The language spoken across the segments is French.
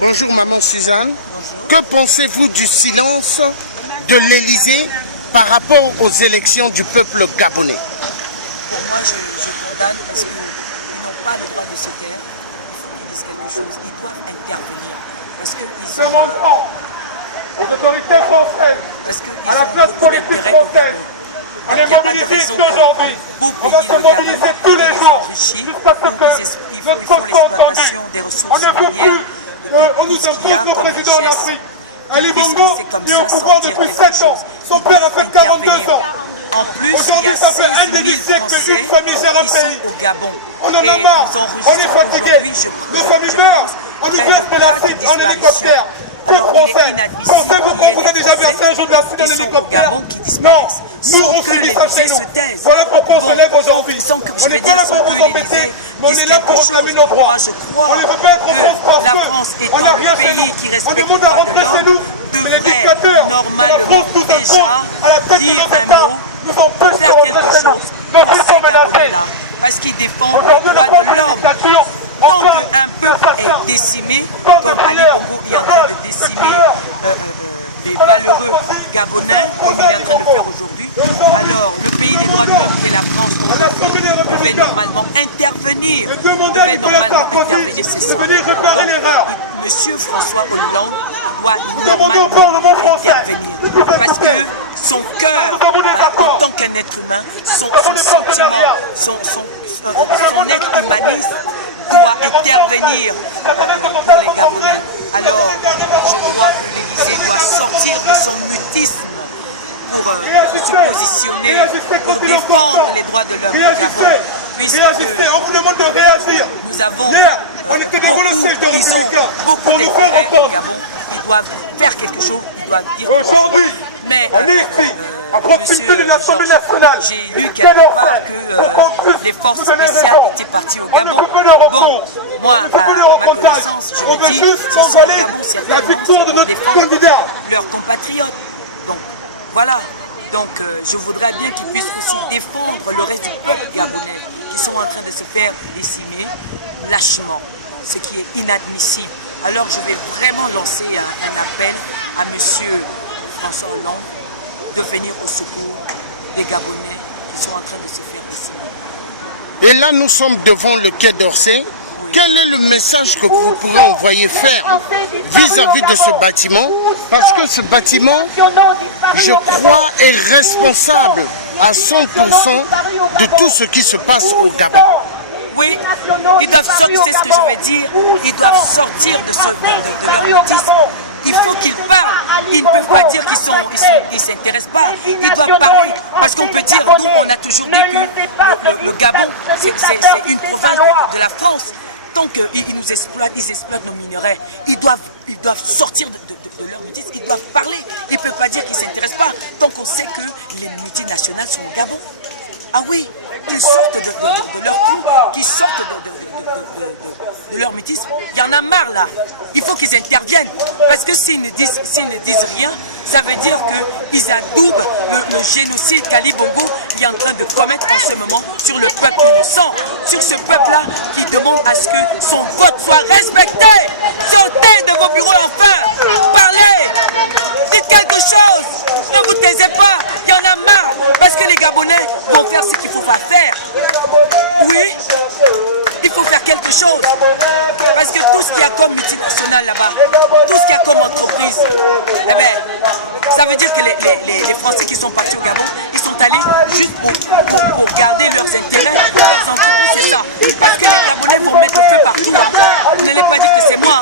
Bonjour maman Suzanne. Que pensez-vous du silence de l'Élysée par rapport aux élections du peuple gabonais? Moi, je condamne parce qu'ils n'ont pas le droit de se taire. Il faut qu'ils disent quelque chose. Ils doivent intervenir. Parce que demandons aux autorités françaises, à la classe politique française, on est mobilisés ici aujourd'hui. On va se mobiliser tous les jours jusqu'à ce que notre cause soit entendue. On ne veut plus qu'on nous impose nos présidents en Afrique. Ali Bongo est au pouvoir depuis 7 ans. Son père a fait 42 ans. Aujourd'hui, ça fait un demi-siècle qu'une famille gère un pays. On en a marre, on est fatigué. Nos familles meurent, on nous laisse de l'acide en hélicoptère. Peuple français, pensez-vous qu'on vous a déjà versé un jour de l'acide en hélicoptère? Non, nous on subit ça chez nous. Voilà pourquoi on se lève aujourd'hui. On n'est pas là pour vous embêter, mais on est là pour réclamer nos droits. On ne veut pas être en France parce qu'on n'a rien chez nous. On demande à rentrer chez nous, mais les dictateurs de la France nous imposent à la tête de nos États. Nous empêchent de rentrer chez nous. Nos vies sont menacées. Aujourd'hui, le peuple de la dictature, on parle d'assassins, on parle de prières, de vols, de tueurs. Nicolas Sarkozy, opposé à Congo. Et aujourd'hui, nous demandons à l'Assemblée des Républicains de demander à Nicolas Sarkozy de venir réparer l'erreur. Monsieur François Hollande Nous demandons au Parlement français de tout écouter. Son cœur, Nous avons des accords. en tant qu'un être humain, Nous avons des partenariats. son On peut le monde être de humaniste doit intervenir. Alors, je crois que l'Élysée doit sortir de son mutisme pour se positionner, réagissez quand il est important. défendre les droits de l'homme. Réagissez, on vous demande de réagir. Nous avons Hier, on était devant le siège des Républicains pour nous faire entendre. Ils doivent faire quelque chose, ils doivent dire Aujourd'hui, mais on est ici, à proximité de l'Assemblée nationale. j'ai lu Quelle quelque heure part c'est pour qu'on que les puisse forces nous donner spéciales raison? étaient parties au On ne Gabon. veut pas de recours, Moi, on ne veut pas de recomptage. On veut juste qu'on valide la victoire de notre candidat. Leurs compatriotes. Donc, voilà. Donc, je voudrais bien qu'ils puissent aussi défendre le reste du peuple gabonais qui sont en train de se faire décimer lâchement, ce qui est inadmissible. Alors, je vais vraiment lancer un appel à M. François Hollande de venir au secours des Gabonais qui sont en train de se faire décimer. Et là, nous sommes devant le quai d'Orsay. Quel est le message que vous pourrez envoyer faire vis-à-vis de ce bâtiment? Parce que ce bâtiment, je crois, est responsable à 100% de tout ce qui se passe au Gabon. Oui, ils doivent sortir, c'est ce que je vais dire, ils doivent sortir de leur mutisme. Il faut qu'ils parlent. Ils ne peuvent pas dire qu'ils ne s'intéressent pas. Ils doivent parler. Parce qu'on peut dire, nous, on a toujours dit que le Gabon, c'est une province de la France. Tant qu'ils nous exploitent, ils exploitent nos minerais. Ils doivent sortir de leur mutisme. Ils doivent parler. Ils ne peuvent pas dire qu'ils ne s'intéressent pas. Tant qu'on sait que les multinationales sont au Gabon. Ah oui, qu'ils sortent de leur cul, qu'ils sortent de leur mutisme. Il y en a marre là. Il faut qu'ils interviennent. Parce que s'ils ne disent rien, ça veut dire qu'ils adoubent le génocide qu'Ali Bongo qui est en train de commettre en ce moment sur le peuple innocent. Sur ce peuple-là qui demande à ce que son vote soit respecté. Sortez de vos bureaux enfin. Parlez. Dites quelque chose. Ne vous taisez pas. Il y en a marre. Parce que les Gabonais vont faire ce qu'il faut pas faire. Oui, il faut faire quelque chose. Parce que tout ce qu'il y a comme multinational là-bas, tout ce qu'il y a comme entreprise, eh bien, ça veut dire que les Français qui sont partis au Gabon, ils sont allés juste pour garder leurs intérêts, leurs entreprises, c'est ça. Parce que les Gabonais vont mettre le feu partout. Je ne l'ai pas dit que c'est moi.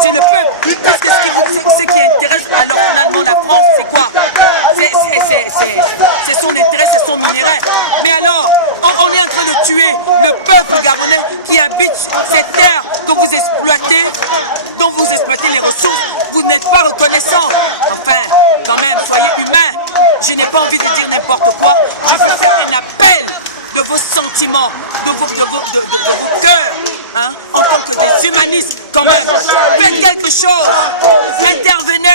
C'est le peuple. Parce que ce qui intéresse alors finalement la France, c'est quoi? C'est son intérêt, c'est son minerai. Mais alors, on est en train de tuer le peuple gabonais qui habite ces terres que vous exploitez, dont vous exploitez les ressources. Vous n'êtes pas reconnaissant. Enfin, quand même, soyez humains. Je n'ai pas envie de dire n'importe quoi. Je veux faire un appel de vos sentiments, de vos cœurs, hein, en tant que humanistes, quand même. Faites quelque chose. Intervenez.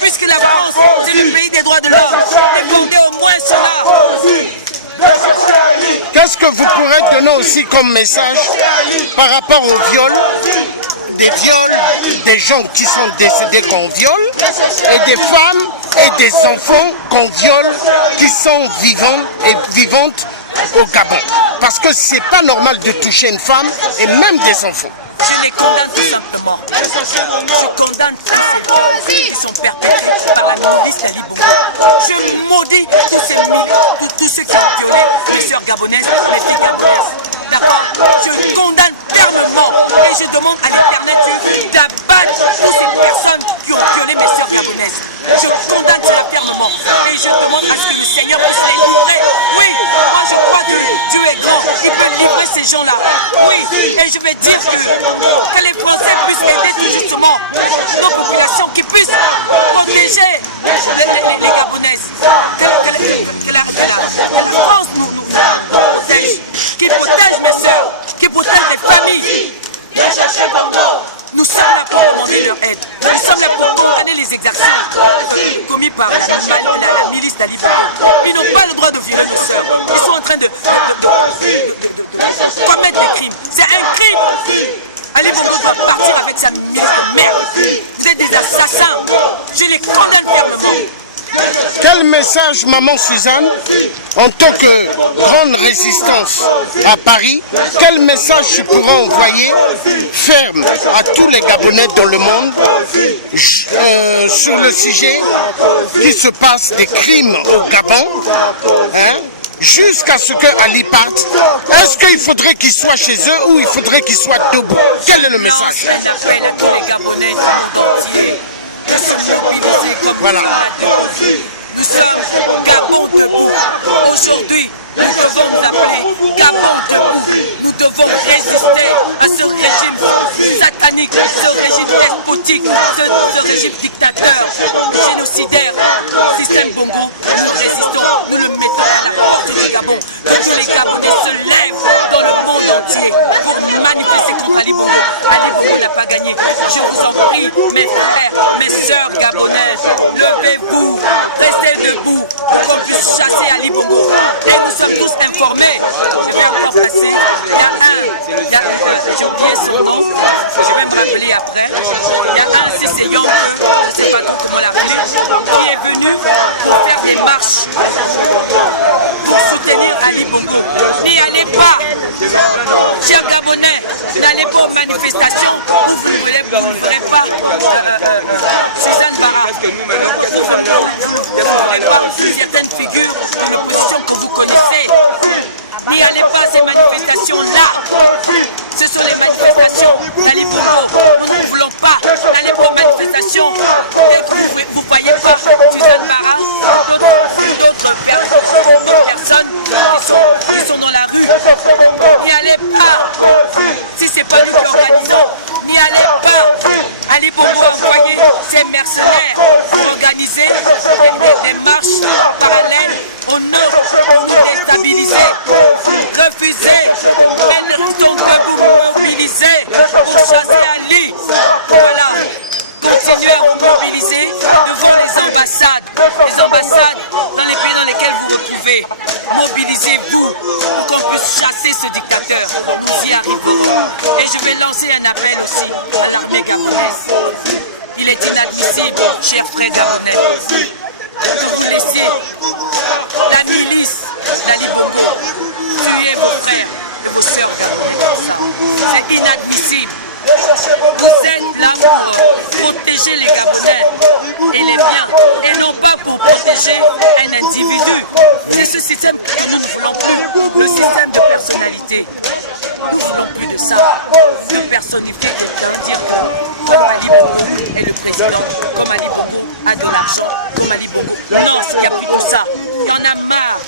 Puisque la France, c'est le pays des droits de l'homme. Répondez au moins cela. Qu'est-ce que vous pourrez donner aussi comme message par rapport au viol des viols, des gens qui sont décédés qu'on viole, et des femmes et des enfants qu'on viole qui sont vivants et vivantes au Gabon. Parce que c'est pas normal de toucher une femme et même des enfants. Je les condamne tout simplement. Je condamne tous ces viols qui sont perpétrés par la milice d'Ali Bongo. Je maudis tous ceux qui ont violé les sœurs gabonaises, les filles gabonaises. D'accord? Je condamne fermement et je demande à l'Éternel Dieu d'abattre toutes ces personnes qui ont violé mes sœurs gabonaises. Je condamne cela fermement et je demande à ce que le Seigneur puisse les livrer. Oui, moi je crois que Dieu est grand, il peut livrer ces gens-là. Oui, et je vais dire que les Français puissent aider tout justement nos populations, qui puissent protéger les Gabonaises. Que la France nous protège, qui protège mes sœurs, qui protège les familles. Nous sommes là pour demander leur aide. Nous sommes là pour condamner les exactions commis par la milice d'Ali Bongo. Ils n'ont pas le droit de violer nos sœurs. Ils sont en train de commettre des crimes. C'est un crime. Ali Bongo doit partir avec sa milice de merde. Vous êtes des assassins. Je les condamne fermement. Quel message, maman Suzanne, en tant que grande résistance à Paris, quel message tu pourras envoyer ferme à tous les Gabonais dans le monde sur le sujet qui se passe des crimes au Gabon, hein, jusqu'à ce que Ali parte? Est-ce qu'il faudrait qu'il soit chez eux ou il faudrait qu'il soit debout? Quel est le message? Voilà. Nous sommes Gabon debout. Aujourd'hui, nous devons nous appeler Gabon debout. Nous devons résister à ce régime satanique, ce régime despotique, ce régime dictateur, génocidaire, système Bongo. Nous résistons, nous le mettons à la porte du Gabon. Que tous les Gabonais se lèvent dans le monde entier pour manifester contre Ali Bongo. Ali Bongo n'a pas gagné. Je vous en prie, mes frères, mes sœurs gabonais, levez-vous, restez debout pour qu'on puisse chasser Ali Bongo. Et nous sommes tous informés. Je vais encore passer. J'ai oublié son nom, je vais me rappeler après. Il y a un CC Young, je ne sais pas comment l'appeler, qui est venu faire des marches pour soutenir Ali Bongo. N'y allez pas, chers Gabonais, n'allez pas aux manifestations. Vous ne verrez pas Suzanne Bara. Certaines figures de l'opposition que vous connaissez. N'y allez pas à ces manifestations-là. Ce sont les manifestations d'Ali Bongo. Nous ne voulons pas. N'allez pas aux manifestations. Vous ne voyez pas Suzanne Bara, d'autres personnes qui sont dans la rue. N'y allez pas. Si ce n'est pas nous qui organisons, n'y allez pas. Ali Bongo a envoyé ses mercenaires pour organiser des marches parallèles au nord pour nous déstabiliser. Refusez, mais nous sommes debout, mobilisés pour chasser Ali. Voilà. Continuez à vous mobiliser devant les ambassades dans les pays dans lesquels vous vous trouvez. Mobilisez-vous pour qu'on puisse chasser ce dictateur. Nous y arriverons. Et je vais lancer un appel aussi à l'armée gabonaise. Il est inadmissible, chers frères gabonais, de vous laisser la milice d'Ali Bongo tuer vos frères et vos sœurs gabonais. C'est inadmissible. Vous êtes là pour protéger les Gabonais et les biens, et non pas pour protéger un individu. C'est ce système que nous ne voulons plus, le système de personnalité. Nous ne voulons plus de ça, de personnifier, de dire comme Ali Bongo est le président, comme Ali Bongo a de l'argent, comme Ali Bongo. Non, il n'y a plus de ça. Il y en a marre.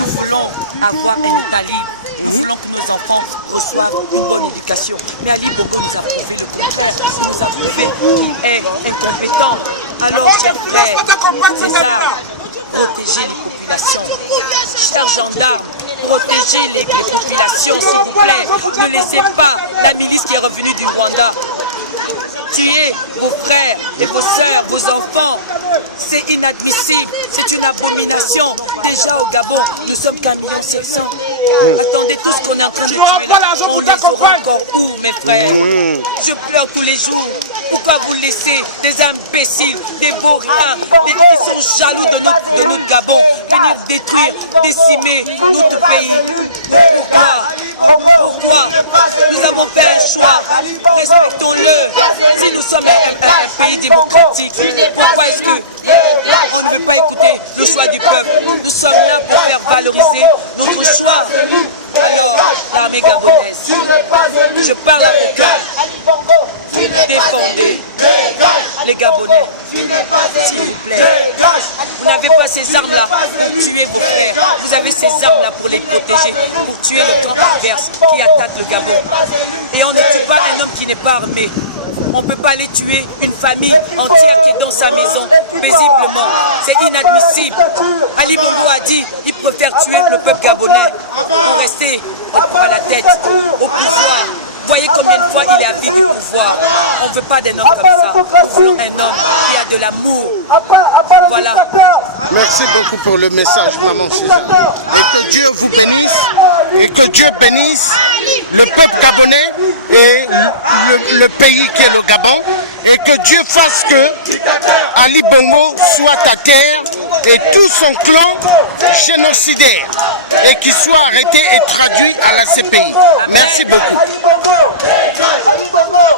Nous voulons avoir un État libre. Nous voulons que nos enfants reçoivent une bonne éducation. Mais Ali Bongo nous a prouvé le contraire. Il nous a prouvé qu'il est incompétent. Alors, chers frères, c'est ça. Protégez les populations. Chers gendarmes, protégez les populations, s'il vous plaît. Ne laissez pas la milice qui est revenue du Rwanda tuer vos frères et vos sœurs, vos enfants. C'est inadmissible, c'est une abomination. Déjà au Gabon, nous sommes qu'un million 500. Attendez tout ce qu'on est en train de Tu n'auras pas l'argent pour t'accompagner. Mes frères, je pleure tous les jours. Pourquoi vous laissez des imbéciles, des vauriens, des gens qui sont jaloux de notre Gabon, venir détruire, décimer notre pays? Pourquoi? Nous avons fait un choix. Respectons-le. Si nous sommes un pays démocratique, pourquoi est-ce que on ne veut pas écouter le choix du peuple? Nous sommes là pour faire valoriser notre choix. Alors, l'armée gabonaise, je parle à mon cœur. Défendez les Gabonais, s'il vous plaît. Vous n'avez pas ces armes-là pour tuer vos frères. Vous avez ces armes-là pour les protéger, pour tuer le camp adverse qui attaque le Gabon. Et on ne tue pas un homme qui n'est pas armé. On ne peut pas aller tuer une famille entière qui est dans sa maison, paisiblement. C'est inadmissible. Ali Bongo a dit qu'il préfère tuer le peuple gabonais pour rester à la tête, au pouvoir. Voyez combien de fois il est à vie du pouvoir. On ne veut pas d'un homme comme ça. On veut un homme qui a de l'amour. Voilà. Merci beaucoup pour le message, maman Suzanne. Et que Dieu vous bénisse. Et que Dieu bénisse le peuple gabonais et le pays qui est le Gabon. Et que Dieu fasse que Ali Bongo soit à terre et tout son clan génocidaire. Et qu'il soit arrêté et traduit à la CPI. Merci beaucoup.